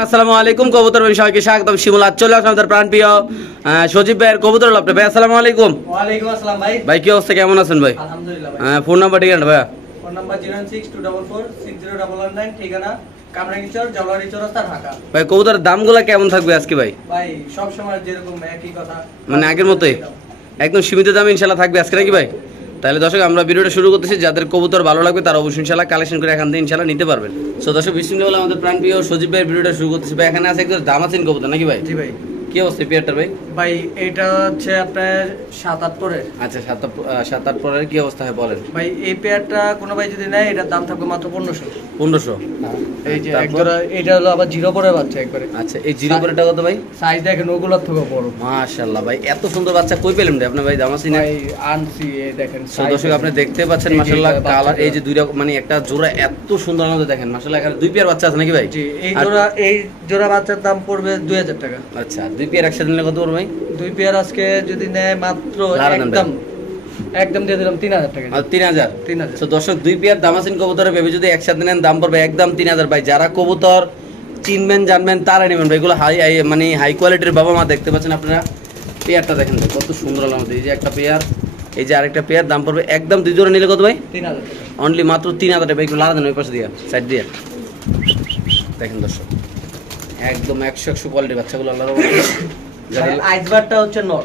আসসালামু আলাইকুম কবুতর ভাই সবাইকে স্বাগতম শিমুল আজ চলে আসলাম আমাদের প্রাণপ্রিয় সজীব ভাইয়ের কবুতর লাভটা ভাই আসসালামু আলাইকুম। ওয়ালাইকুম আসসালাম ভাই। ভাই কি অবস্থা কেমন আছেন ভাই? আলহামদুলিল্লাহ ভাই। ফোন নাম্বার ঠিকানা ভাই? ফোন নাম্বার 062446019 ঠিকানা কামরাঙ্গীচর জলবাড়ি চৌরাস্তা ঢাকা। ভাই কবুতরের দামগুলো কেমন থাকবে আজকে ভাই? ভাই সব সময় যেরকম একই কথা মানে আগের মতোই একদম সীমিত দামে ইনশাআল্লাহ থাকবে আজকে নাকি ভাই? তাহলে দর্শক আমরা ভিডিওটা শুরু করতেছি, যাদের কবুতর ভালো লাগবে তারা অবশ্যই ইনশাআল্লাহ কালেকশন করে এখান থেকে ইনশাআল্লাহ নিতে পারবেন। সো দর্শক বিসমিল্লাহ আমাদের প্রাণপ্রিয় সজীব ভাইয়ের ভিডিওটা শুরু করতেছি। ভাই এখানে আছে একদম দামাচিন কবুতর নাকি ভাই? জি ভাই। কি অবস্থা পেয়ারটার ভাই? ভাই এটা হচ্ছে আপনার 7-8 পরের। আচ্ছা 7-8 পরের কি অবস্থা হয় বলেন ভাই এই পেয়ারটা কোনো ভাই যদি নেয় এটার দাম থাকবে মাত্র 1500। 1500। এই যে এক জোড়া এটা হলো আবার জিরো পরের বাচ্চা একবারে। আচ্ছা এই জিরো পরেরটা কত ভাই? সাইজ দেখেন ওগুলোর থেকে বড়। মাশাআল্লাহ ভাই এত সুন্দর বাচ্চা কই পেলেন রে আপনি ভাই দামাচিন? ভাই আনসি এই দেখেন। সো দর্শক আপনি দেখতে পাচ্ছেন মাশাআল্লাহ কালার এই যে দুইটা মানে একটা জোড়া এত সুন্দর আমাদের দেখেন মাশাআল্লাহ এখানে দুই পেয়ার বাচ্চা আছে নাকি ভাই? জি এই জোড়া বাচ্চার দাম পড়বে 2000 টাকা। আচ্ছা দুই পেয়ার একসাথে নিলে কত পড়বে ভাই? দুই পেয়ার আজকে যদি নেয় মাত্র একদম দিয়ে দিলাম 3000 টাকা। 3000। তো দর্শক দুই পেয়ার দামাচিন কবুতরের ভেবে যদি একসাথে নেন দাম পড়বে একদম 3000 ভাই। যারা কবুতর চিনবেন জানবেন তারা নেবেন ভাই, এগুলো হাই কোয়ালিটির বাবা মা। দেখতে পাচ্ছেন আপনারা পেয়ারটা দেখেন ভাই কত সুন্দর আমাদের এই যে একটা পেয়ার, এই যে আরেকটা পেয়ার দাম পড়বে একদম দুই জোড়া নিলে কত ভাই? 3000 টাকা অনলি মাত্র 3000 টাকা ভাই। একটু লাড়া দেন ওই পাশে দিয়ে সাইড দিয়ে দেখেন দর্শক একদম 100 কোয়ালিটির বাচ্চাগুলো আল্লাহর আইসবারটা হচ্ছে নর।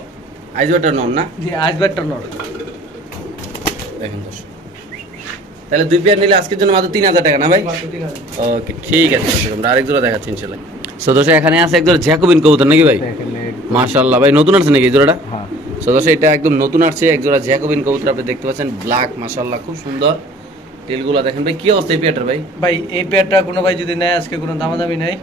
আইজবারটা নন না? জি আইসবারটা নর। দেখেন দর্শক তাহলে দুই পেয়ার নিলে আজকের জন্য মাত্র 3000 টাকা না ভাই? ওকে ঠিক আছে দর্শক আমরা আরেক জোড়া দেখাচ্ছি ইনশাআল্লাহ। সো দর্শক এখানে আছে এক জোড়া জ্যাকোবিন কবুতর নাকি ভাই? মাশাআল্লাহ ভাই নতুন আসছে নাকি এই জোড়াটা? হ্যাঁ। সো দর্শক এটা একদম নতুন আসছে এক জোড়া জ্যাকোবিন কবুতর, আপনি দেখতে পাচ্ছেন ব্ল্যাক মাশাআল্লাহ খুব সুন্দর টেলগুলো দেখেন ভাই। কি অবস্থা এই পেয়ারটার ভাই? ভাই এই পেয়ারটা কোনো ভাই যদি নেয় আজকে কোনো দামাদামি নাই।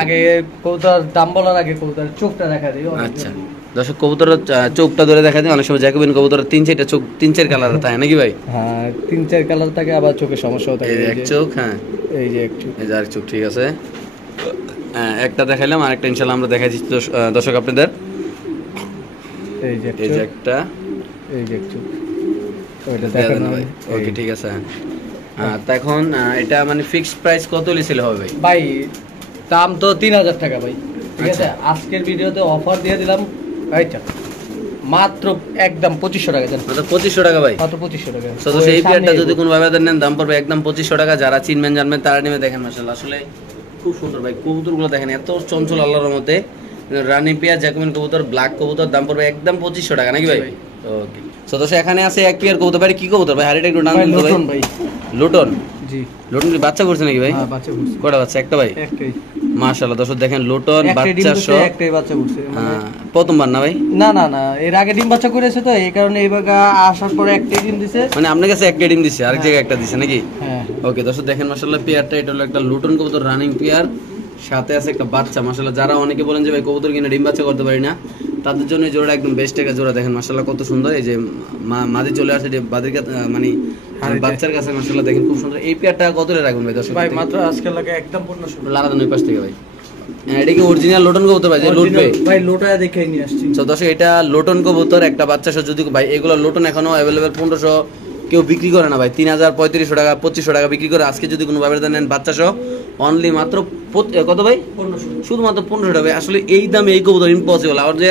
আগে কবুতর দাম বলার আগে কবুতর চোখটা দেখা দিই। আচ্ছা দর্শক কবুতরের চোখটা ধরে দেখা দিই, অনেক সময় জ্যাকোবিন কবুতরের 3-4টা চোখ 3-4 কালার থাকে নাকি ভাই? হ্যাঁ 3-4 কালার থাকে, আবার চোখের সমস্যাও থাকে। এই এক চোখ, হ্যাঁ এই যে এক চোখ, এই যে আরেক চোখ, ঠিক আছে। একটা দেখাইলাম আরেকটা ইনশাআল্লাহ আমরা দেখাই দিচ্ছি দর্শক আপনাদের। এই যে একটা, এই যে এক চোখ ওইটা দেখেন ভাই। ওকে ঠিক আছে। তা এখন এটা মানে ফিক্সড প্রাইস কত লিছিল হবে ভাই? ভাই দাম তো 3000 টাকা ভাই, ঠিক আছে। আজকের ভিডিওতে অফার দিয়ে দিলাম আচ্ছা মাত্র একদম 2500 টাকা দেন। মাত্র 2500 টাকা ভাই? মাত্র 2500 টাকা। সো তো এই পেয়ারটা যদি কোনো ভাবে নেন দাম পড়বে একদম 2500 টাকা। যারা চিনবেন জানবেন তারা নেবে। দেখেন মাশাআল্লাহ আসলে খুব সুন্দর ভাই কবুতরগুলো দেখেন এত চঞ্চল আল্লাহর রহমতে। রানী পেয়ার জ্যাকোবিন কবুতর ব্ল্যাক কবুতর দাম পড়বে একদম 2500 টাকা নাকি ভাই? ওকে সো তো এখানে আছে এক পেয়ার কবুতর ভাই। কি কবুতর ভাই? হাড়িটা একটু টান দিন তো ভাই। লুটন? জি লুটন কি বাচ্চা করছে নাকি ভাই? হ্যাঁ বাচ্চা করছে। কয়টা বাচ্চা? একটা ভাই? একটাই। মাশাআল্লাহ দর্শক দেখেন লুটন বাচ্চা সহ একটাই বাচ্চা করছে। প্রথমবার না ভাই? না না না এর আগে ডিম বাচ্চা করেছে তো এই কারণে এই বাগা আসার পরে একটাই ডিম দিছে। মানে আপনার কাছে একটা ডিম দিছে আরেক জায়গায় একটা দিছে নাকি? হ্যাঁ ওকে দর্শক দেখেন মাশাআল্লাহ পেয়ারটা এটা হলো একটা লুটন কবুতর রানিং পেয়ার, সাথে আছে একটা বাচ্চা। মাশাআল্লাহ যারা অনেকে বলেন যে ভাই কবুতর কিনে ডিম বাচ্চা করতে পারি না, তাদের জন্য এই জোড়া একদম বেস্ট একটা জোড়া। দেখেন মাশাআল্লাহ কত সুন্দর। এই যে মাদি চলে আসে বাদির কাছে মানে বাচ্চার কাছে মাশাআল্লাহ দেখেন খুব সুন্দর। এই পেয়ারটা কত রে রাখবেন ভাই দর্শক? ভাই মাত্র আজকে লাগে একদম 1500 লাগা দেন ওই পাশ থেকে ভাই। এটা কি অরিজিনাল লোটন কবুতর ভাই যে লুটবে? ভাই লোটা দেখে নিয়ে আসছি। তো দর্শক এটা লোটন কবুতর একটা বাচ্চা সহ যদি ভাই এগুলো লোটন এখনো अवेलेबल 1500 কেউ বিক্রি করে না ভাই, 3000 3500 টাকা 2500 টাকা বিক্রি করে। আজকে যদি কোনো ভাবে নেন বাচ্চা সহ অনলি মাত্র কত ভাই? 1500, শুধুমাত্র 1500 টাকা ভাই। আসলে এই দামে এই কবুতর ইম্পসিবল। আর যে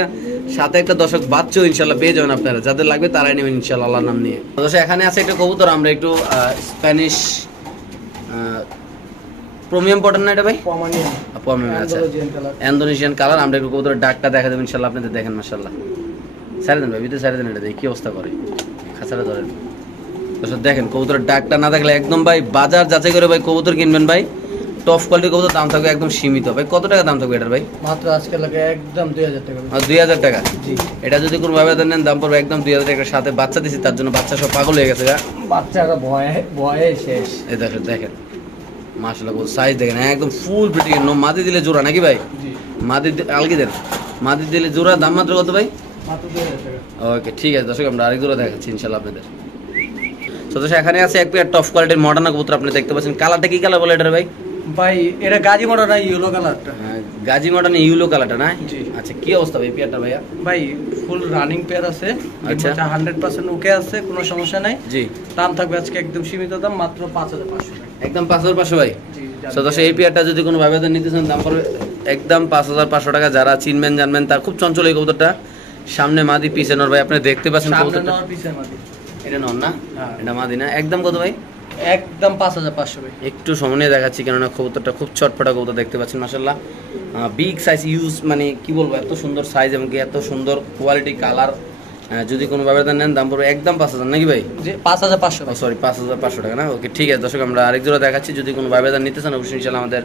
সাথে একটা দর্শক বাচ্চাও ইনশাআল্লাহ পেয়ে যাবেন আপনারা, যাদের লাগবে তারাই নেবেন ইনশাআল্লাহ আল্লাহর নাম নিয়ে। দর্শক এখানে আছে একটা কবুতর, আমরা একটু স্প্যানিশ প্রিমিয়াম পটন না এটা ভাই? পমিয়াম আছে ইন্দোনেশিয়ান কালার। আমরা একটু কবুতরের ডাকটা দেখা দেব ইনশাআল্লাহ আপনাদের। দেখেন মাশাআল্লাহ সাইড দেন ভাই, ভিতরে সাইড দেন। এটা দেখি কি অবস্থা করে, খাঁচাটা ধরেন দর্শক। দেখেন কবুতরের ডাকটা না দেখলে একদম ভাই বাজার যাচাই করে ভাই কবুতর কিনবেন ভাই। টপ কোয়ালিটির কবুতর দাম থাকবে একদম সীমিত ভাই। কত টাকা দাম থাকবে এটার ভাই? মাত্র আজকে লাগে একদম 2000 টাকা। 2000 টাকা? জি এটা যদি কোনো ভাবে নেন দাম পড়বে একদম 2000 টাকার সাথে বাচ্চা দিছি, তার জন্য বাচ্চা সব পাগল হয়ে গেছে। বাচ্চারা ভয়ে শেষ। এই দেখেন দেখেন মাশাআল্লাহ সাইজ দেখেন একদম ফুল ফিটিং। মাদি দিলে জোড়া নাকি ভাই? মাদি আলগি দেন। মাদি দিলে জোড়া দাম মাত্র কত ভাই? মাত্র 2000 টাকা। ওকে ঠিক আছে দর্শক আমরা আরেক জোড়া দেখাচ্ছি ইনশাআল্লাহ আপনাদের। তো দর্শক এখানে আছে এক পেয়ার টপ কোয়ালিটির মডার্ন কবুতর, আপনি দেখতে পাচ্ছেন। কালারটা কি কালার বলে এটা ভাই? ভাই এটা গাজি মডার্ন না ইয়েলো কালারটা? গাজি মডার্ন ইয়েলো কালারটা না? আচ্ছা কি অবস্থা ভাই পেয়ারটা ভাইয়া? ভাই ফুল রানিং পেয়ার আছে। আচ্ছা 100% ওকে আছে, কোনো সমস্যা নাই। জি দাম থাকবে আজকে একদম সীমিত দাম মাত্র 5500 টাকা। একদম 5500 ভাই? জি তো দর্শক এই পেয়ারটা যদি কোনো ভাবে নিতে চান দাম পড়বে একদম 5500 টাকা। যারা চিনবেন জানবেন তার খুব চঞ্চল এই কবুতরটা, সামনে মাদি পিছে নর ভাই, আপনি দেখতে পাচ্ছেন কবুতরটা এটা নর না, এটা মাদি না। একদম কত ভাই? একদম 5500 ভাই। একটু সময় নিয়ে দেখাচ্ছি কেননা কবুতরটা খুব চটপটা কবুতর, দেখতে পাচ্ছেন মাশাআল্লাহ বিগ সাইজ ইউজ, মানে কি বলবো এত সুন্দর সাইজ এবং এত সুন্দর কোয়ালিটি কালার। যদি কোনো ভাবে নেন দাম পড়বে একদম 5000 নাকি ভাই? 5500, সরি 5500 টাকা না। ওকে ঠিক আছে দর্শক, আমরা আরেক জোড়া দেখাচ্ছি। যদি কোনো ভাবে নিতে চান অবশ্যই ইনশাআল্লাহ আমাদের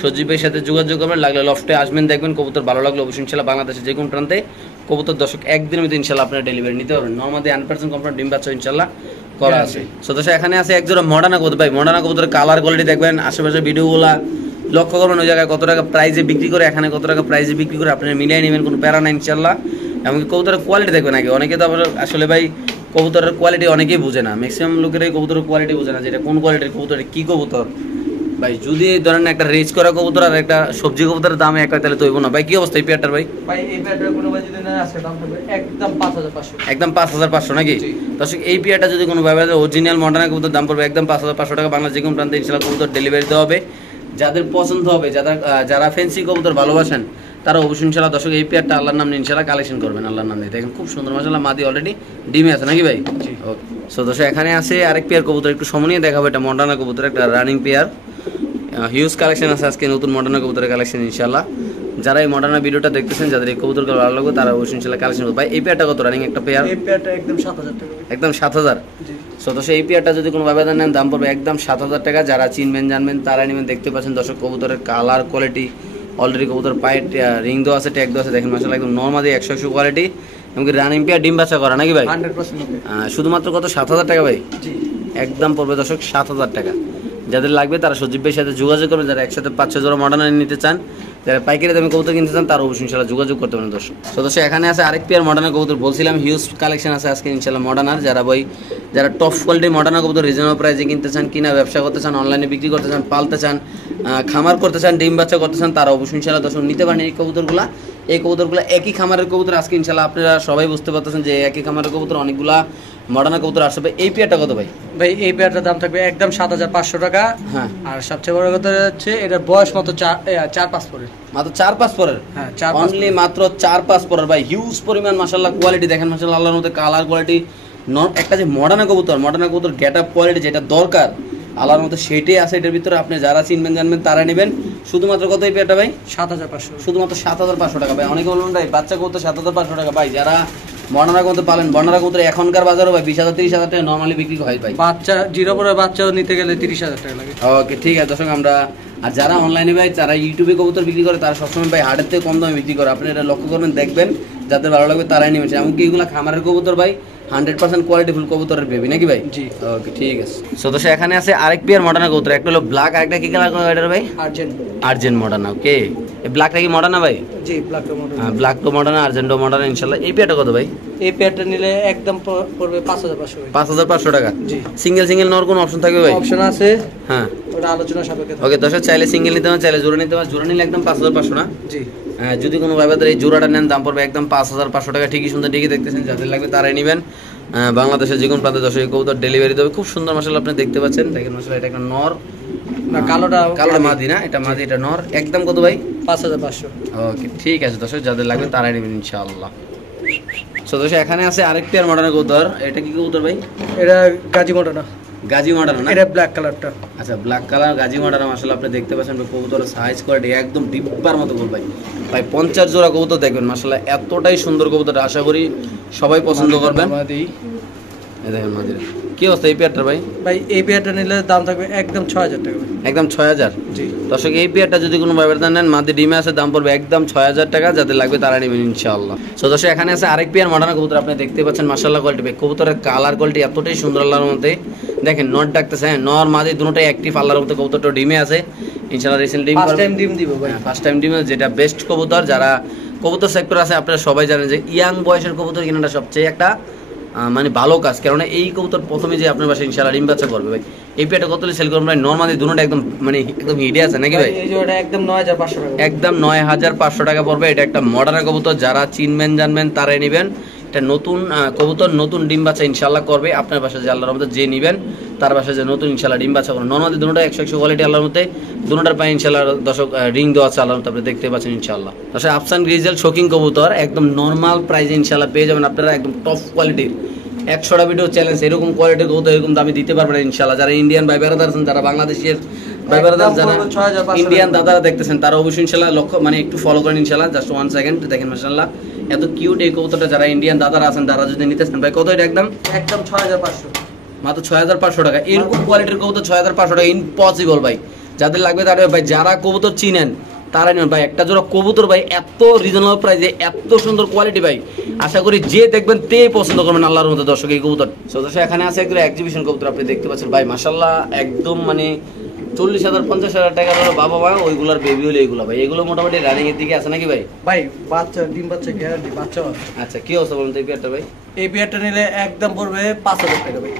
সজীবের সাথে যোগাযোগ করবেন, লাগলে লফটে আসবেন, দেখবেন কবুতর ভালো লাগলে অবশ্যই ইনশাআল্লাহ বাংলাদেশের যে কোনো প্রান্তে কবুতর দর্শক একদিনের মধ্যে ইনশাআল্লাহ আপনারা ডেলিভারি নিতে পারবেন। নরমালি 100% কনফার্ম ডিম বাচ্চা ইনশাআল্লাহ করা আছে। সো দর্শক এখানে আছে এক জোড়া মডার্না কবুতর ভাই। মডার্না কবুতরের কালার কোয়ালিটি দেখবেন, আশেপাশে ভিডিওগুলা লক্ষ্য করবেন ওই জায়গায় কত টাকা প্রাইসে বিক্রি করে, এখানে কত টাকা প্রাইসে বিক্রি করে, আপনারা মিলিয়ে নেবেন, কোনো প্যারা নাই ইনশাআল্লাহ। এমনকি কবুতরের কোয়ালিটি দেখবেন আগে, অনেকে তো আসলে ভাই কবুতরের কোয়ালিটি অনেকেই বুঝে না, ম্যাক্সিমাম লোকেরাই কবুতরের কোয়ালিটি বুঝে না, যেটা কোন কোয়ালিটির কবুতর, কি কবুতর ভাই। যদি ধরেন একটা রেজ করা কবুতর আর একটা সবজি কবুতরের দাম এক হয় তাহলে তো হইব না ভাই। কি অবস্থা এই পেয়ারটার ভাই? ভাই এই পেয়ারটার কোনো ভাই যদি না আসে দাম পড়বে একদম 5500, একদম 5500 নাকি? দর্শক এই পেয়ারটা যদি কোনো ভাবে অরিজিনাল মডার্ন কবুতর দাম পড়বে একদম 5500 টাকা। বাংলা যে কোনো প্রান্তে ইনশাআল্লাহ কবুতর ডেলিভারি দেওয়া হবে। যাদের পছন্দ হবে, যারা ফ্যান্সি কবুতর ভালোবাসেন তারা অবশ্যই ইনশাআল্লাহ দর্শক এই পেয়ারটা আল্লাহর নাম নিয়ে ইনশাআল্লাহ কালেকশন করবেন। আল্লাহর নাম নিয়ে দেখেন খুব সুন্দর মাশাআল্লাহ, মাদি অলরেডি ডিমে আছে নাকি ভাই? ওকে। সো দর্শক এখানে আছে আরেক পেয়ার কবুতর, একটু সময় নিয়ে দেখাবো। এটা মডার্ন কবুতর, একটা রানিং পেয়ার, হিউজ কালেকশন আছে আজকে, নতুন মডার্ন কবুতরের কালেকশন ইনশাআল্লাহ। যারা এই মডার্ন ভিডিওটা দেখতেছেন, যাদের এই কবুতরগুলো ভালো লাগবে তারা অবশ্যই ইনশাআল্লাহ কালেকশন করবে। ভাই এই পেয়ারটা কত রানিং একটা পেয়ার? এই পেয়ারটা একদম 7000 টাকা। একদম 7000। সো দর্শক এই পেয়ারটা যদি কোনো ভাবে নেন দাম পড়বে একদম 7000 টাকা। যারা চিনবেন জানবেন তারা নেবেন। দেখতে পাচ্ছেন দর্শক কবুতরের কালার কোয়ালিটি, অলরেডি কবুতর পায়ে রিং দেওয়া আছে, ট্যাগ দেওয়া আছে, দেখেন মাশাআল্লাহ একদম নরমালি 100 কোয়ালিটি, এমনকি রানিং পেয়ার ডিম বাচ্চা করা নাকি ভাই? 100%। শুধুমাত্র কত? 7000 টাকা ভাই। জি একদম পড়বে দর্শক 7000 টাকা। যাদের লাগবে তারা সজীব ভাইয়ের সাথে যোগাযোগ করবেন। যারা একসাথে 5-6 জোড়া মডার্ন নিতে চান, যারা পাইকারি দামে কবুতর কিনতে চান তারা অবশ্যই ইনশাআল্লাহ যোগাযোগ করতে পারেন দর্শক। তো দর্শক এখানে আছে আরেক পেয়ার মডার্ন কবুতর, বলছিলাম হিউজ কালেকশন আছে আজকে ইনশাআল্লাহ মডার্নার। যারা টপ কোয়ালিটি মডার্ন কবুতর রিজনেবল প্রাইসে কিনতে চান, কিনা ব্যবসা করতে চান, অনলাইনে বিক্রি করতে চান, পালতে চান, খামার করতে চান, ডিম বাচ্চা করতে চান, তারা অবশ্যই ইনশাআল্লাহ দর্শক নিতে পারেন এই কবুতরগুলা। এই কবুতরগুলো একই খামারের কবুতর। আজকে ইনশাআল্লাহ আপনারা সবাই বুঝতে পারতেছেন যে একই খামারের কবুতর অনেকগুলা মডার্ন কবুতর আসবে। এই পেয়ারটা কত ভাই? ভাই এই পেয়ারটার দাম থাকবে একদম 7500 টাকা। হ্যাঁ। আর সবচেয়ে বড় কথা হচ্ছে এটার বয়স মাত্র 4-5 পরের, মাত্র 4-5 পরের। হ্যাঁ 4-5 অনলি মাত্র 4-5 পরের ভাই। হিউজ পরিমাণ মাশাআল্লাহ কোয়ালিটি দেখেন মাশাআল্লাহ, আল্লাহর মধ্যে কালার কোয়ালিটি, একটা যে মডার্ন কবুতর গেটআপ কোয়ালিটি যেটা দরকার আল্লাহর মধ্যে সেটাই আছে এটার ভিতরে। আপনি যারা চিনবেন জানবেন তারা নেবেন। শুধুমাত্র কত এই পেয়ারটা ভাই? 7500। শুধুমাত্র 7500 টাকা ভাই। অনেকে বলবেন ভাই বাচ্চা কবুতর 7500 টাকা ভাই। যারা বর্ণনা কবুতর পালেন, বর্ণনা কবুতর এখনকার বাজারে ভাই 20,000-30,000 টাকা নরমালি বিক্রি হয় ভাই। বাচ্চা জিরো পরে বাচ্চাও নিতে গেলে 30,000 টাকা লাগে। ওকে ঠিক আছে দর্শক, আমরা আর যারা অনলাইনে ভাই যারা ইউটিউবে কবুতর বিক্রি করে তারা সবসময় ভাই হাটের থেকে কম দামে বিক্রি করে। আপনি এটা লক্ষ্য করবেন, দেখবেন যাদের ভালো লাগবে তারাই নেবেন। এমনকি এগুলো খামারের কবুতর ভাই, 100% কোয়ালিটিফুল কবুতরের বেবি নাকি ভাই? জি ওকে ঠিক আছে। সো দর্শক এখানে আছে আরেক পেয়ার মডার্ন কবুতর, একটা হলো ব্ল্যাক, আরেকটা কি কালার এটার ভাই? Urgent modern. ওকে এই ব্ল্যাকটা কি মডার্ন ভাই? জি ব্ল্যাক তো মডার্ন। হ্যাঁ ব্ল্যাক তো মডার্ন, আর্জেন্ট মডার্ন ইনশাআল্লাহ। এই পেয়ারটা কত ভাই? এই পেয়ারটা নিলে একদম পড়বে 5500 ভাই। 5500 টাকা। জি। সিঙ্গেল নর কোন অপশন থাকবে ভাই? অপশন আছে, হ্যাঁ ওটা আলোচনা সাপেক্ষে। ওকে দর্শক চাইলে সিঙ্গেল নিতে পারেন, চাইলে জোড়া নিতে পারেন। জোড়া নিলে একদম 5500 না? জি। যদি কোনো ভাবে এই জোড়াটা নেন দাম পড়বে একদম 5500 টাকা। ঠিকই সুন্দর, ঠিকই দেখতেছেন, যাদের লাগবে তারাই নেবেন। বাংলাদেশের যে কোনো প্রান্তে দর্শক এই কবুতর ডেলিভারি দেবে। খুব সুন্দর মাশাআল্লাহ আপনি দেখতে পাচ্ছেন, দেখেন মাশাআল্লাহ এটা একটা নর না, কালোটা মাদি না, এটা মাদি, এটা নর। একদম কত ভাই? 5500। ওকে ঠিক আছে দর্শক, যাদের লাগবে তারাই নেবেন ইনশাআল্লাহ। সো দর্শক এখানে আছে আরেক পেয়ার মডার্ন কবুতর, এটা কি কবুতর ভাই? এটা গাজী মডার্ন। গাজী মডার্ন না? এটা ব্ল্যাক কালারটা। আচ্ছা ব্ল্যাক কালার গাজী মডার্ন মাশাআল্লাহ আপনি দেখতে পাচ্ছেন কবুতরের সাইজ কোয়ালিটি একদম ডিব্বার মতো গোল ভাই। ভাই 50 জোড়া কবুতর দেখবেন মাশাআল্লাহ, এতটাই সুন্দর কবুতর, আশা করি সবাই পছন্দ করবেন। এই দেখেন মাদিরা কি অবস্থা এই পেয়ারটা ভাই? ভাই এই পেয়ারটা নিলে দাম থাকবে একদম 6000 টাকা ভাই। একদম 6000। জি দর্শক এই পেয়ারটা যদি কোনো ব্যবহার নেন, মাদি ডিমে আছে, দাম পড়বে একদম 6000 টাকা। যাদের লাগবে তারা নেবেন ইনশাআল্লাহ। সো দর্শক এখানে আছে আরেক পেয়ার মডার্ন কবুতর, আপনি দেখতে পাচ্ছেন মাশাআল্লাহ কোয়ালিটি ভাই। কবুতরের কালার কোয়ালিটি এতটাই সুন্দর আল্লাহর মধ্যে, দেখেন নট ডাকতেছে, হ্যাঁ নর মাদি দুটোটাই অ্যাক্টিভ আল্লাহর মধ্যে। কবুতরটা ডিমে আছে ইনশাআল্লাহ, রিসেন্ট ডিম ফার্স্ট টাইম ডিম দিব ভাই। ফার্স্ট টাইম ডিম, যেটা বেস্ট কবুতর। যারা কবুতর সেক্টর আছে আপনারা সবাই জানেন যে ইয়াং বয়সের কবুতর কেনাটা সবচেয়ে একটা মানে ভালো কাজ, কেননা এই কবুতর প্রথমে যে আপনার বাসায় ইনশাআল্লাহ ডিম বাচ্চা করবে ভাই। এই পেয়ারটা কত সেল করবেন ভাই? নরমালি দুটোটা একদম মানে একদম হিডে আছে নাকি ভাই? এই যে ওটা একদম 9500 টাকা। একদম 9500 টাকা পড়বে। এটা একটা মডার্ন কবুতর, যারা চিনবেন জানবেন তারাই নেবেন। এটা নতুন কবুতর, নতুন ডিম বাচ্চা ইনশাআল্লাহ করবে। আপনার বাসায় যে আল্লাহর মধ্যে যে নেবেন তার বাসায় যে নতুন ইনশাআল্লাহ ডিম বাচ্চা করবে। নর্মালি দুটোটা 100 কোয়ালিটি আল্লাহর মধ্যে, দুটোটার পায়ে ইনশাআল্লাহ দর্শক রিং দেওয়া আছে আল্লাহর মধ্যে, আপনি দেখতে পাচ্ছেন ইনশাআল্লাহ। দর্শক আফসান গ্রিজেল শোকিং কবুতর একদম নর্মাল প্রাইসে ইনশাআল্লাহ পেয়ে যাবেন আপনারা, একদম টপ কোয়ালিটির 100টা ভিডিও চ্যালেঞ্জ এরকম কোয়ালিটির কবুতর এরকম দামে দিতে পারবেন ইনশাআল্লাহ। যারা ইন্ডিয়ান ভাই বেরাদার আছেন, যারা বাংলাদেশের ভাই বেরাদার, যারা ইন্ডিয়ান দাদারা দেখতেছেন তারা অবশ্যই ইনশাআল্লাহ লক্ষ্য মানে একটু ফলো করেন ইনশাআল্লাহ। জাস্ট 1 সেকেন্ড দেখেন মাশাআল্লাহ এত কিউট এই কবুতরটা। যারা ইন্ডিয়ান দাদারা আছেন তারা যদি নিতে চান ভাই, কত এটা? একদম 6500, মাত্র 6500 টাকা। এরকম কোয়ালিটির কবুতর 6500 টাকা ইম্পসিবল ভাই। যাদের লাগবে তারা ভাই, যারা কবুতর চিনেন তারা নেন ভাই। একটা জোড়া কবুতর ভাই এত রিজনেবল প্রাইসে এত সুন্দর কোয়ালিটি ভাই, আশা করি যে দেখবেন তে পছন্দ করবেন আল্লাহর মতো দর্শক এই কবুতর। দর্শক এখানে আছে একটা এক্সিবিশন কবুতর, আপনি দেখতে পাচ্ছেন ভাই মাশাআল্লাহ একদম মানে 40,000 50,000 টাকার বাবা ভাই ওইগুলার বেবি হলে এইগুলা ভাই, এগুলো মোটামুটি রানিং এর দিকে আছে নাকি ভাই? ভাই বাচ্চা ডিম বাচ্চা গ্যারান্টি বাচ্চা। আচ্ছা কি অবস্থা বলুন তো এই পেয়ারটা ভাই? এই পেয়ারটা নিলে একদম পড়বে 5000 টাকা ভাই,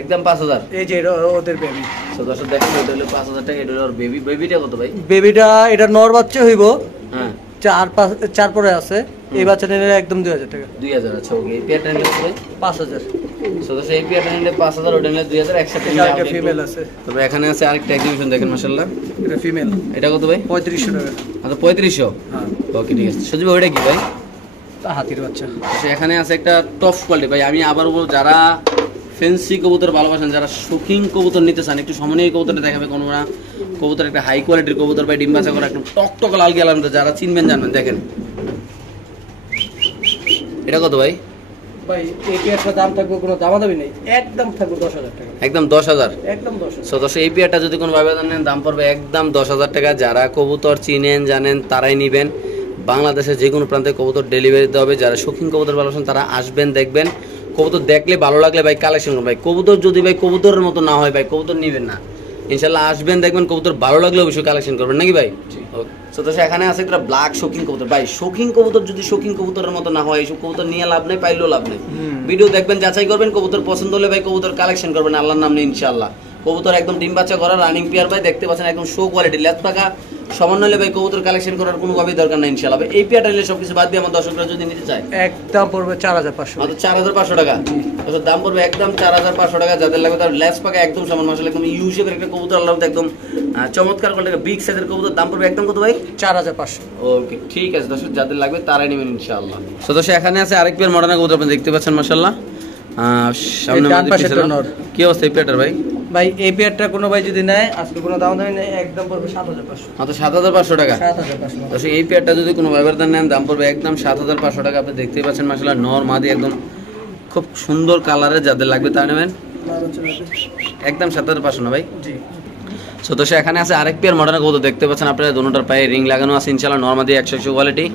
একদম 5000। এই যে ওদের বেবি। তো দর্শক দেখেন এটা হলো 5000 টাকা, এটা হলো বেবি। বেবিটা কত ভাই? বেবিটা এটা নর বাচ্চা হইব, হ্যাঁ 4 পরে আছে। এই বাচ্চা নিলে একদম 2000 টাকা। 2000। আচ্ছা ওকে, এই পেয়ারটা নিলে কত ভাই? 5000। সো দর্শক এই পেয়ারটা নিলে 5000, ওটা নিলে 2000, একসাথে নিলে একটা ফিমেল আছে। তবে এখানে আছে আরেকটা এক্সিবিশন দেখেন মাশাআল্লাহ, এটা ফিমেল। এটা কত ভাই? 3500 টাকা। আচ্ছা 3500। হ্যাঁ ওকে ঠিক আছে। সজীব ওটা কি ভাই? হাতির বাচ্চা। আচ্ছা এখানে আছে একটা টপ কোয়ালিটি ভাই। আমি আবার বলবো যারা ফেন্সি কবুতর ভালোবাসেন, যারা শৌখিন কবুতর নিতে চান, একটু সমন্বয় কবুতরটা দেখাবে কোনো না কবুতর, একটা হাই কোয়ালিটির কবুতর ভাই, ডিম বাচ্চা করা একদম টকটক লাল গেলাম, যারা চিনবেন জানবেন। দেখেন এটা কত ভাই? ভাই এই পেয়ারটার দাম থাকবে কোনো দামাদামি নেই, একদম থাকবে 10000 টাকা। একদম 10000। একদম 10000। সো দর্শক এই পেয়ারটা যদি কোনো ভাবে জানেন দাম পড়বে একদম 10000 টাকা। যারা কবুতর চিনেন জানেন তারাই নেবেন। বাংলাদেশের যে কোনো প্রান্তে কবুতর ডেলিভারি দিতে হবে। যারা শৌখিন কবুতর ভালোবাসেন তারা আসবেন, দেখবেন কবুতর দেখলে ভালো লাগলে ভাই কালেকশন করুন ভাই। কবুতর যদি ভাই কবুতরের মতো না হয় ভাই কবুতর নেবেন না ইনশাল্লাহ। আসবেন দেখবেন কবুতর ভালো লাগলে অবশ্যই কালেকশন করবেন নাকি ভাই? তো দর্শক এখানে আছে একটা ব্ল্যাক শৌখিন কবুতর ভাই। শৌখিন কবুতর যদি শৌখিন কবুতরের মতো না হয়, এইসব কবুতর নিয়ে লাভ নেই, পাইলেও লাভ নেই। ভিডিও দেখবেন, যাচাই করবেন, কবুতর পছন্দ হলে ভাই কবুতর কালেকশন করবেন আল্লাহর নাম নিয়ে ইনশাআল্লাহ। কবুতর একদম ডিম বাচ্চা করা রানিং পেয়ার ভাই, দেখতে পাচ্ছেন একদম শো কোয়ালিটি, লেজ পাকা সমান হলে ভাই কবুতর কালেকশন করার কোনো ভাবেই দরকার নাই ইনশাআল্লাহ। এই পেয়ারটা নিলে সবকিছু বাদ দিয়ে আমার দর্শকরা যদি নিতে চায় একদম পড়বে 4500। মাত্র 4500 টাকা। আচ্ছা দাম পড়বে একদম 4500 টাকা। যাদের লাগবে তার লেজ পাকা একদম সমান মাশাআল্লাহ একদম ইউ শেপের একটা কবুতর আল্লাহর মধ্যে একদম চমৎকার কোয়ালিটির বিগ সাইজের কবুতর। দাম পড়বে একদম কত ভাই? 4500। ওকে ঠিক আছে দর্শক, যাদের লাগবে তারাই নেবেন ইনশাআল্লাহ। তো দর্শক এখানে আছে আরেক পেয়ার মডার্ন কবুতর, আপনি দেখতে পাচ্ছেন মাশাআল্লাহ সামনে ডান পাশে নর। কি অবস্থা এই পেয়ারটার ভাই? ভাই এই পেয়ারটা কোনো ভাই যদি নেয় আজকে কোনো দাম দামি নেই, একদম পড়বে 7500। মাত্র 7500 টাকা। 7500। দর্শক এই পেয়ারটা যদি কোনো ব্যবহার নেন দাম পড়বে একদম 7500 টাকা। আপনি দেখতেই পাচ্ছেন মাশাআল্লাহ নর মাদি একদম খুব সুন্দর কালারের, যাদের লাগবে তারা নেবেন একদম 7500 না ভাই? জি। সো দর্শক এখানে আছে আরেক পেয়ার মডার্ন কবুতর, দেখতে পাচ্ছেন আপনারা দুটোটার পায়ে রিং লাগানো আছে ইনশাআল্লাহ। নর মাদি 100 কোয়ালিটি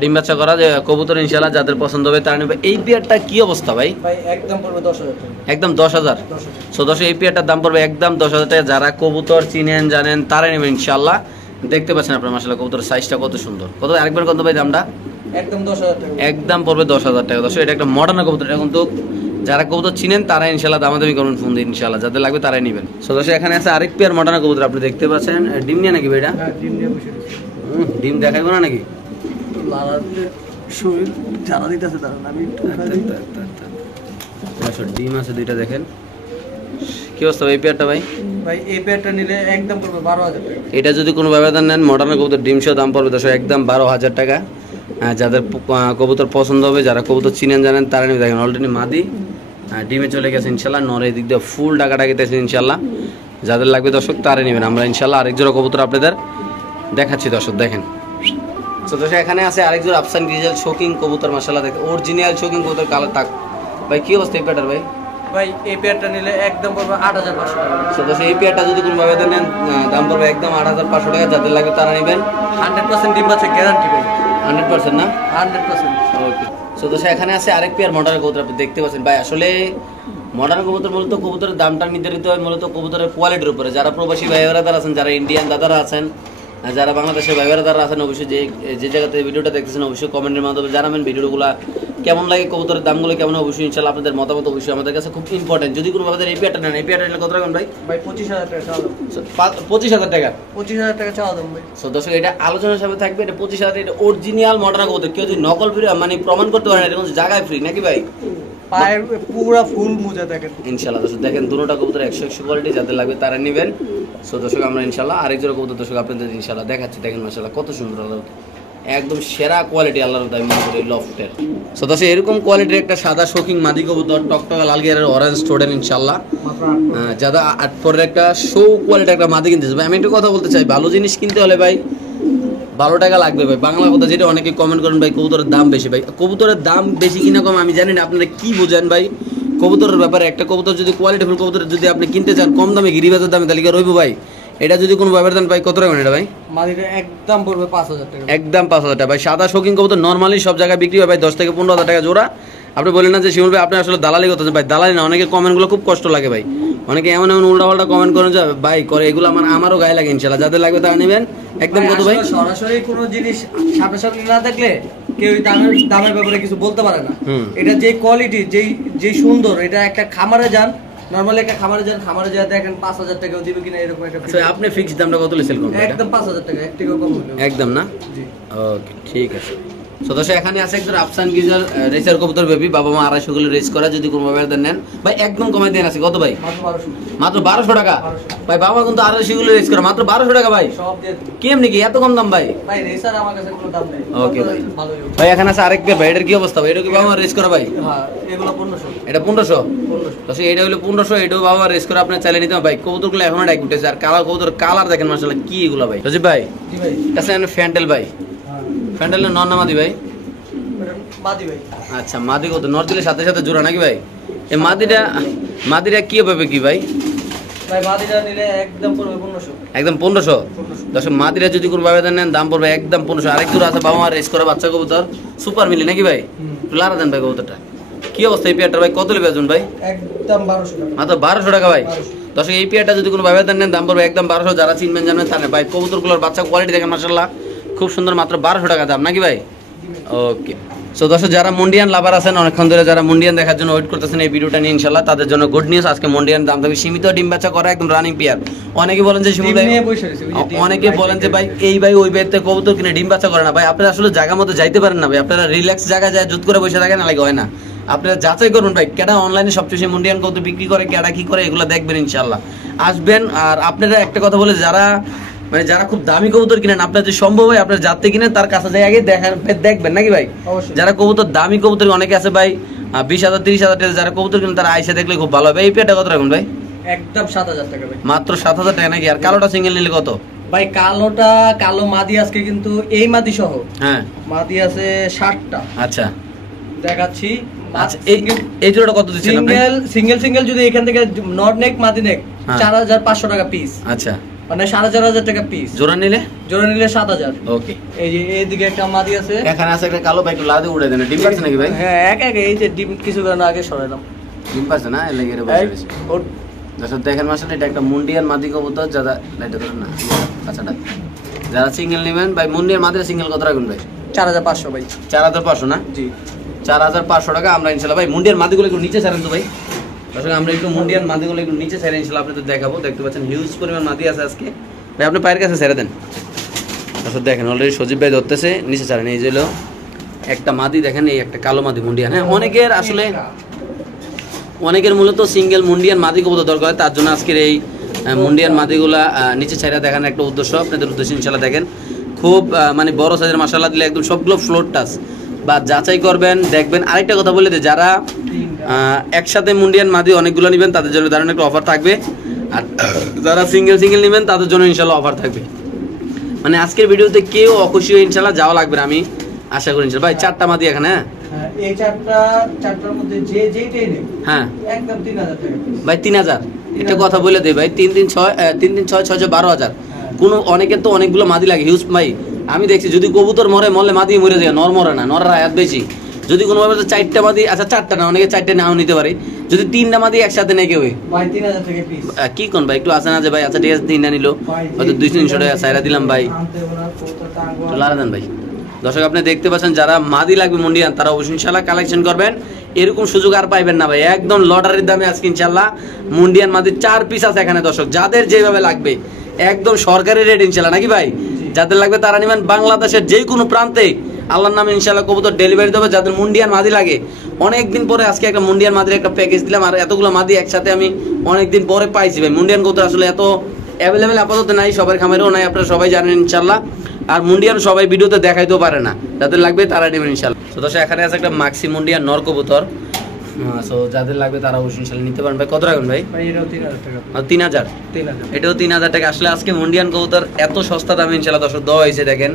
ডিম বাচ্চা করা যে কবুতর ইনশাআল্লাহ, যাদের পছন্দ হবে তারা নেবে। এই পেয়ারটা কি অবস্থা ভাই? ভাই একদম পড়বে 10000 টাকা। একদম 10000। সো দর্শক এই পেয়ারটার দাম পড়বে একদম 10000 টাকা। যারা কবুতর চিনেন জানেন তারাই নেবেন ইনশাআল্লাহ। দেখতে পাচ্ছেন আপনারা মাশাআল্লাহ কবুতরের সাইজটা কত সুন্দর। কত আরেকবার কত ভাই দামটা? একদম 10000 টাকা। একদম পড়বে 10000 টাকা। দর্শক এটা একটা মডার্ন কবুতর, এটা কিন্তু যারা কবুতর চিনেন তারা ইনশাআল্লাহ দামাদামি করবেন ফোন দিয়ে ইনশাআল্লাহ, যাদের লাগবে তারাই নেবেন। সো দর্শক এখানে আছে আরেক পেয়ার মডার্ন কবুতর, আপনি দেখতে পাচ্ছেন ডিম নিয়ে নাকি ভাই? এটা হ্যাঁ ডিম নিয়ে বসে রয়েছে। ডিম দেখাইবো না নাকি? লালাতে শরীর জানা দিতেছে তারা, আমি একটু আচ্ছা ডিম আছে দুইটা, দেখেন কি অবস্থা এই পেয়ারটা ভাই? ভাই এই পেয়ারটা নিলে একদম পড়বে 12000 টাকা। এটা যদি কোনো ব্যবধান নেন মডার্ন কবুতর ডিম সহ দাম পড়বে দর্শক একদম 12000 টাকা। যাদের কবুতর পছন্দ হবে, যারা কবুতর চিনেন জানেন তারা নিয়ে দেখেন অলরেডি মাদি ডিমে চলে গেছে ইনশাল্লাহ। নরের দিক দিয়ে ফুল ডাকাটাকিতেছে ইনশাল্লাহ। যাদের লাগবে দর্শক তারা নেবেন। আমরা ইনশাল্লাহ আরেক জোড়া কবুতর আপনাদের দেখাচ্ছি দর্শক, দেখেন। তো দর্শক এখানে আছে আরেক জোড়া আফসান গ্রিজেল শৌকিং কবুতর মাশাআল্লাহ, দেখেন অরিজিনাল শৌকিং কবুতর কালার তাক ভাই। কি অবস্থা এই পেয়ারটার ভাই? ভাই এই পেয়ারটা নিলে একদম পড়বে 8500 টাকা। সো দর্শক এই পেয়ারটা যদি কোনো ভাবে নেন দাম পড়বে একদম 8500 টাকা। যাদের লাগবে তারা নেবেন। 100% ডিম বাচ্চা গ্যারান্টি ভাই। 100% না? 100%। ওকে। সো দর্শক এখানে আছে আরেক পেয়ার মডার্ন কবুতর, আপনি দেখতে পাচ্ছেন ভাই। আসলে মডার্ন কবুতর মূলত কবুতরের দামটা নির্ধারিত হয় মূলত কবুতরের কোয়ালিটির উপরে। যারা প্রবাসী ভাইয়েরা আছেন, যারা ইন্ডিয়ান দাদারা আছেন, আর যারা বাংলাদেশের ভাইবেরা যারা আছেন অবশ্যই যে জায়গাতে ভিডিওটা দেখতেছেন অবশ্যই কমেন্টের মাধ্যমে জানাবেন ভিডিওগুলো কেমন লাগে, কবুতরের দামগুলো কেমন, অবশ্যই ইনশাআল্লাহ আপনাদের মতামত অবশ্যই আমাদের কাছে খুব ইম্পর্টেন্ট। যদি কোনো ভাবে এই পেয়ারটা নেন, এই পেয়ারটা নিলে কত রাখবেন ভাই? ভাই 25,000 টাকা চাওয়া দাম। 25,000 টাকা 25,000 টাকা চাওয়া দাম ভাই। সো দর্শক এটা আলোচনার সাথে থাকবে, এটা 25,000 এটা অরিজিনাল মডার্ন কবুতর। কেউ যদি নকল ফ্রি মানে প্রমাণ করতে পারে না, এটা কোনো জায়গায় ফ্রি নাকি ভাই? পায়ের পুরো ফুল মোজা দেখেন ইনশাআল্লাহ। দর্শক দেখেন দুটোটা কবুতর 100 কোয়ালিটি, যাদের লাগবে তারা নেবেন। সো দর্শক আমরা ইনশাআল্লাহ আরেক জোড়া কবুতর দর্শক আপনাদের ইনশাআল্লাহ দেখাচ্ছি। দেখেন মাশাআল্লাহ কত সুন্দর, আল্লাহ একদম সেরা কোয়ালিটি আল্লাহর দাবি মনে করি লফটের। সো দর্শক এরকম কোয়ালিটির একটা সাদা শোকিং মাদি কবুতর, টকটকা লাল গিয়ারের অরেঞ্জ স্টোডেন ইনশাআল্লাহ, যারা 8 পরের একটা শো কোয়ালিটির একটা মাদি কিনতেছে ভাই। আমি একটু কথা বলতে চাই, ভালো জিনিস কিনতে হলে ভাই 12 টাকা লাগবে ভাই। বাংলা কথা যেটা অনেকে কমেন্ট করেন ভাই কবুতরের দাম বেশি। ভাই কবুতরের দাম বেশি কিনা কম আমি জানি না, আপনারা কি বোঝেন ভাই কবুতরের ব্যাপারে? একটা কবুতর যদি কোয়ালিটিফুল কবুতর যদি আপনি কিনতে চান কম দামে গিরিবাজার দামে, তাহলে কি রইব ভাই? এটা যদি কোনো ব্যাপারে দেন ভাই কত রাখবেন এটা ভাই? মাদিটা একদম পড়বে 5,000 টাকা, একদম 5,000 টাকা ভাই। সাদা শৌখিন কবুতর নরমালি সব জায়গায় বিক্রি হয় ভাই 10 থেকে 15,000 টাকা জোড়া। আপনি বলেন না যে শিমুল ভাই আপনি আসলে দালালি করতেছেন, ভাই দালালি না, অনেকে কমেন্টগুলো খুব কষ্ট লাগে ভাই। অনেকে এমন এমন উল্টাপাল্টা কমেন্ট করেন যে ভাই করে, এগুলো আমারও গায়ে লাগে ইনশাআল্লাহ। যাদের লাগবে তারা নেবেন। একদম কত ভাই? সরাসরি কোনো জিনিস সামনাসামনি না দেখলে কেউ দামের ব্যাপারে কিছু বলতে পারে না। এটা যে কোয়ালিটি যেই সুন্দর, এটা একটা খামারে যান, নরমালি একটা খামারে যান, খামারে যা দেখেন 5,000 টাকাও দিবে কিনা এরকম একটা। আচ্ছা আপনি ফিক্সড দামটা কত সেল করবেন? একদম 5,000 টাকা, এক টাকা কম হলো একদম না? জি ওকে ঠিক আছে। সো দর্শক এখানে আছে একজন আফসান গিজার রেসার কবুতর বেবি, বাবা মা 250 কিলো রেস করা। যদি কোনো ভাবে নেন ভাই একদম কমাই দেন আছে কত ভাই? মাত্র 1200 টাকা ভাই। বাবা কিন্তু 250 কিলো রেস করা, মাত্র 1200 টাকা ভাই। সব দিয়ে কেমনি কি এত কম দাম ভাই? ভাই রেসার আমার কাছে কোনো দাম নেই। ওকে ভাই ভালো ভাই। এখানে আছে আরেক পেয়ার ভাই, এটার কি অবস্থা ভাই? এটা কি বাবা মা রেস করা ভাই? হ্যাঁ এগুলো 1500। এটা 1500। দর্শক এটা হলো 1500, এটাও বাবা রেস করে আপনি চালিয়ে নিতে ভাই। কবুতরগুলো এখনো ডাক উঠেছে, আর কালার কবুতর কালার দেখেন মাশাআল্লাহ কি এগুলো ভাই। রজিব ভাই জি ভাই কাছে ফ্যান্টেল ভাই, ফ্যান্টেল নন না মাদি ভাই? মাদি ভাই। আচ্ছা মাদি কত নর দিলে সাথে সাথে জোড়া নাকি ভাই? এই মাদিটা কি হবে কি ভাই? ভাই মাদিটা নিলে একদম পড়বে 1500। একদম 1500। দর্শক মাদিরা যদি কোনো ভাবে নেন দাম পড়বে একদম 1500। আরেক জোড়া আছে বাবা মা রেস করা বাচ্চা কবুতর, সুপার মিলি নাকি ভাই? লারা দেন ভাই কবুতরটা। কি অবস্থা এই পেয়ারটা ভাই? কত নেবে একজন ভাই? একদম 1200 টাকা। মাত্র 1200 টাকা ভাই। দর্শক এই পেয়ারটা যদি কোনো ভাবে নেন দাম পড়বে একদম 1200। যারা চিনবেন জানবেন তাহলে ভাই কবুতরগুলোর বাচ্চা কোয়ালিটি দেখেন মাশাআল্লাহ খুব সুন্দর, মাত্র 1200 টাকা দাম নাকি ভাই? ওকে। সো দর্শক যারা মুন্ডিয়ান লাভার আছেন অনেকক্ষণ ধরে যারা মুন্ডিয়ান দেখার জন্য ওয়েট করতেছেন এই ভিডিওটা নিয়ে ইনশাআল্লাহ তাদের জন্য গুড নিউজ। আজকে মুন্ডিয়ান দাম থাকবে সীমিত, ডিম বাচ্চা করা একদম রানিং পেয়ার। অনেকে বলেন যে শিমুল ভাই, অনেকে বলেন যে ভাই এই ভাই ওই ভাইতে কবুতর কিনে ডিম বাচ্চা করে না। ভাই আপনারা আসলে জায়গা মতো যাইতে পারেন না ভাই, আপনারা রিল্যাক্স জায়গায় যায় জুত করে বসে থাকেন না, লাগে হয় না। আপনারা যাচাই করুন ভাই কেডা অনলাইনে সবচেয়ে মুন্ডিয়ান কবুতর বিক্রি করে, কেডা কি করে এগুলো দেখবেন ইনশাআল্লাহ। আসবেন। আর আপনারা একটা কথা বলে, যারা খুব দামি কবুতর কিনেন আপনার যে সম্ভব হয় আপনার যাতে কিনেন তার কাছে যাই আগে দেখবেন নাকি ভাই? যারা কবুতর দামি কবুতর অনেকে আছে ভাই 20,000 30,000 টাকা যারা কবুতর কিনেন তারা আইসা দেখলে খুব ভালো হবে। এই পেয়ারটা কত রাখুন ভাই? একদম 7,000 টাকা ভাই। মাত্র 7,000 টাকা নাকি? আর কালোটা সিঙ্গেল নিলে কত ভাই? কালো মাদি আজকে কিন্তু এই মাদি সহ হ্যাঁ মাদি আছে 60টা। আচ্ছা দেখাচ্ছি। আচ্ছা এই জোড়াটা কত দিচ্ছেন আপনি? সিঙ্গেল যদি এখান থেকে নট নেক মাদি নেক 4,500 টাকা পিস। আচ্ছা মানে 4,500 টাকা পিস। জোড়া নিলে 7,000। ওকে। এই যে এইদিকে একটা মাদি আছে, এখানে আছে একটা কালো ভাই, একটু লাদে উড়ে দেন। ডিম পাচ্ছে নাকি ভাই? হ্যাঁ এক এই যে ডিম কিছু কারণ আগে সরাইলাম। ডিম পাচ্ছে না এর লাগি রে বসে রয়েছে। দর্শক দেখেন মাশাআল্লাহ এটা একটা মুন্ডিয়ান মাদি কবুতর। যারা লাইটটা ধরেন না আচ্ছাটা, যারা সিঙ্গেল নেবেন ভাই মুন্ডিয়ান মাদির সিঙ্গেল কত রাখুন ভাই? 4,500 ভাই। 4,500 না? জি 4,500 টাকা। আমরা ইনশাআল্লাহ ভাই মুন্ডিয়ান মাদিগুলো একটু নিচে ছাড়েন তো ভাই। দর্শক আমরা একটু মুন্ডিয়ান মাদিগুলো একটু নিচে ছেড়ে ইনশাআল্লাহ আপনাদের দেখাবো। দেখতে পাচ্ছেন হিউজ পরিমাণ মাদি আছে আজকে ভাই, আপনি পায়ের কাছে ছেড়ে দেন। দর্শক দেখেন অলরেডি সজীব ভাই ধরতেছে, নিচে ছাড়েন। এই যে একটা মাদি দেখেন, এই একটা কালো মাদি মুন্ডিয়ান। হ্যাঁ অনেকের মূলত সিঙ্গেল মুন্ডিয়ান মাদি কবুতর দরকার হয়, তার জন্য আজকের এই মুন্ডিয়ান মাদিগুলা নিচে ছাইরা দেখানোর একটা উদ্দেশ্য আপনাদের উদ্দেশ্যে ইনশাআল্লাহ। দেখেন খুব মানে বড় সাইজের মাশাআল্লাহ দিলে একদম সবগুলো ফ্লোর টাচ বা যাচাই করবেন দেখবেন। আরেকটা কথা বলে দিই, যারা একসাথে মুন্ডিয়ান মাদি অনেকগুলো নেবেন তাদের জন্য দারুণ একটা অফার থাকবে, আর যারা সিঙ্গেল নেবেন তাদের জন্য ইনশাআল্লাহ অফার থাকবে। মানে আজকের ভিডিওতে কেউ অখুশি হয়ে ইনশাআল্লাহ যাওয়া লাগবে না, আমি আশা করি ইনশাআল্লাহ। ভাই 4টা মাদি এখানে। হ্যাঁ এই চারটার মধ্যে যেটাই নেই হ্যাঁ একদম 3,000 টাকা ভাই। 3,000 একটা কথা বলে দেই ভাই, 3 3 6 6 12,000। কোনো অনেকের তো অনেকগুলো মাদি লাগে হিউজ ভাই। আমি দেখছি যদি কবুতর মরলে মাদি মরে যায়, নর মরে না, নরের আয়াত বেশি। যদি কোনোভাবে 4টা মাদি, আচ্ছা 4টা না, অনেকে 4টা নাও নিতে পারে, যদি 3টা মাদি একসাথে নেই কেউ ভাই 3000 টাকা পিস। কি কোন ভাই একটু আসে না যে ভাই আচ্ছা ঠিক আছে 3টা নিল হয়তো 200-300 টাকা সাইরা দিলাম ভাই, একটু লারা দেন ভাই। দর্শক আপনি দেখতে পাচ্ছেন যারা মাদি লাগবে মুন্ডিয়ান তারা অবশ্যই ইনশাআল্লাহ কালেকশন করবেন, এরকম সুযোগ আর পাইবেন না ভাই, একদম লটারির দামে আজকে ইনশাআল্লাহ মুন্ডিয়ান মাদি 4 পিস আছে এখানে দর্শক, যাদের যেভাবে লাগবে একদম সরকারি রেট ইনশাআল্লাহ নাকি ভাই, যাদের লাগবে তারা নেবেন বাংলাদেশের যে কোনো প্রান্তে আল্লাহর নামে ইনশাআল্লাহ কবুতর ডেলিভারি দেবে। যাদের মুন্ডিয়ান মাদি লাগে অনেকদিন পরে আজকে একটা মুন্ডিয়ান মাদির একটা প্যাকেজ দিলাম, আর এতগুলো মাদি একসাথে আমি অনেকদিন পরে পাইছি ভাই। মুন্ডিয়ান কবুতর আসলে এত অ্যাভেলেবেল আপাতত নাই, সবার খামারেও নাই, আপনারা সবাই জানেন ইনশাআল্লাহ। আর মুন্ডিয়ান সবাই ভিডিওতে দেখাইতেও পারে না, যাদের লাগবে তারা নেবেন ইনশাআল্লাহ। তো দর্শক এখানে আছে একটা মাক্সি মুন্ডিয়ান নর কবুতর, সো যাদের লাগবে তারা অবশ্যই ইনশাআল্লাহ নিতে পারেন। ভাই কত রাখবেন ভাই? ভাই এটাও 3000 টাকা। 3000, 3000 এটাও 3000 টাকা। আসলে আজকে মুন্ডিয়ান কবুতর এত সস্তা দামে ইনশাআল্লাহ দর্শক দেওয়া হয়েছে, দেখেন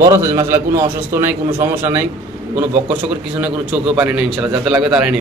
বড় সাইজ মাশাআল্লাহ, কোনো অসুস্থ নাই, কোনো সমস্যা নাই, কোনো বক্কর সকর কিছু নাই, কোনো চোখেও পানি নেই ইনশাআল্লাহ, যাদের লাগবে তারাই নেবে।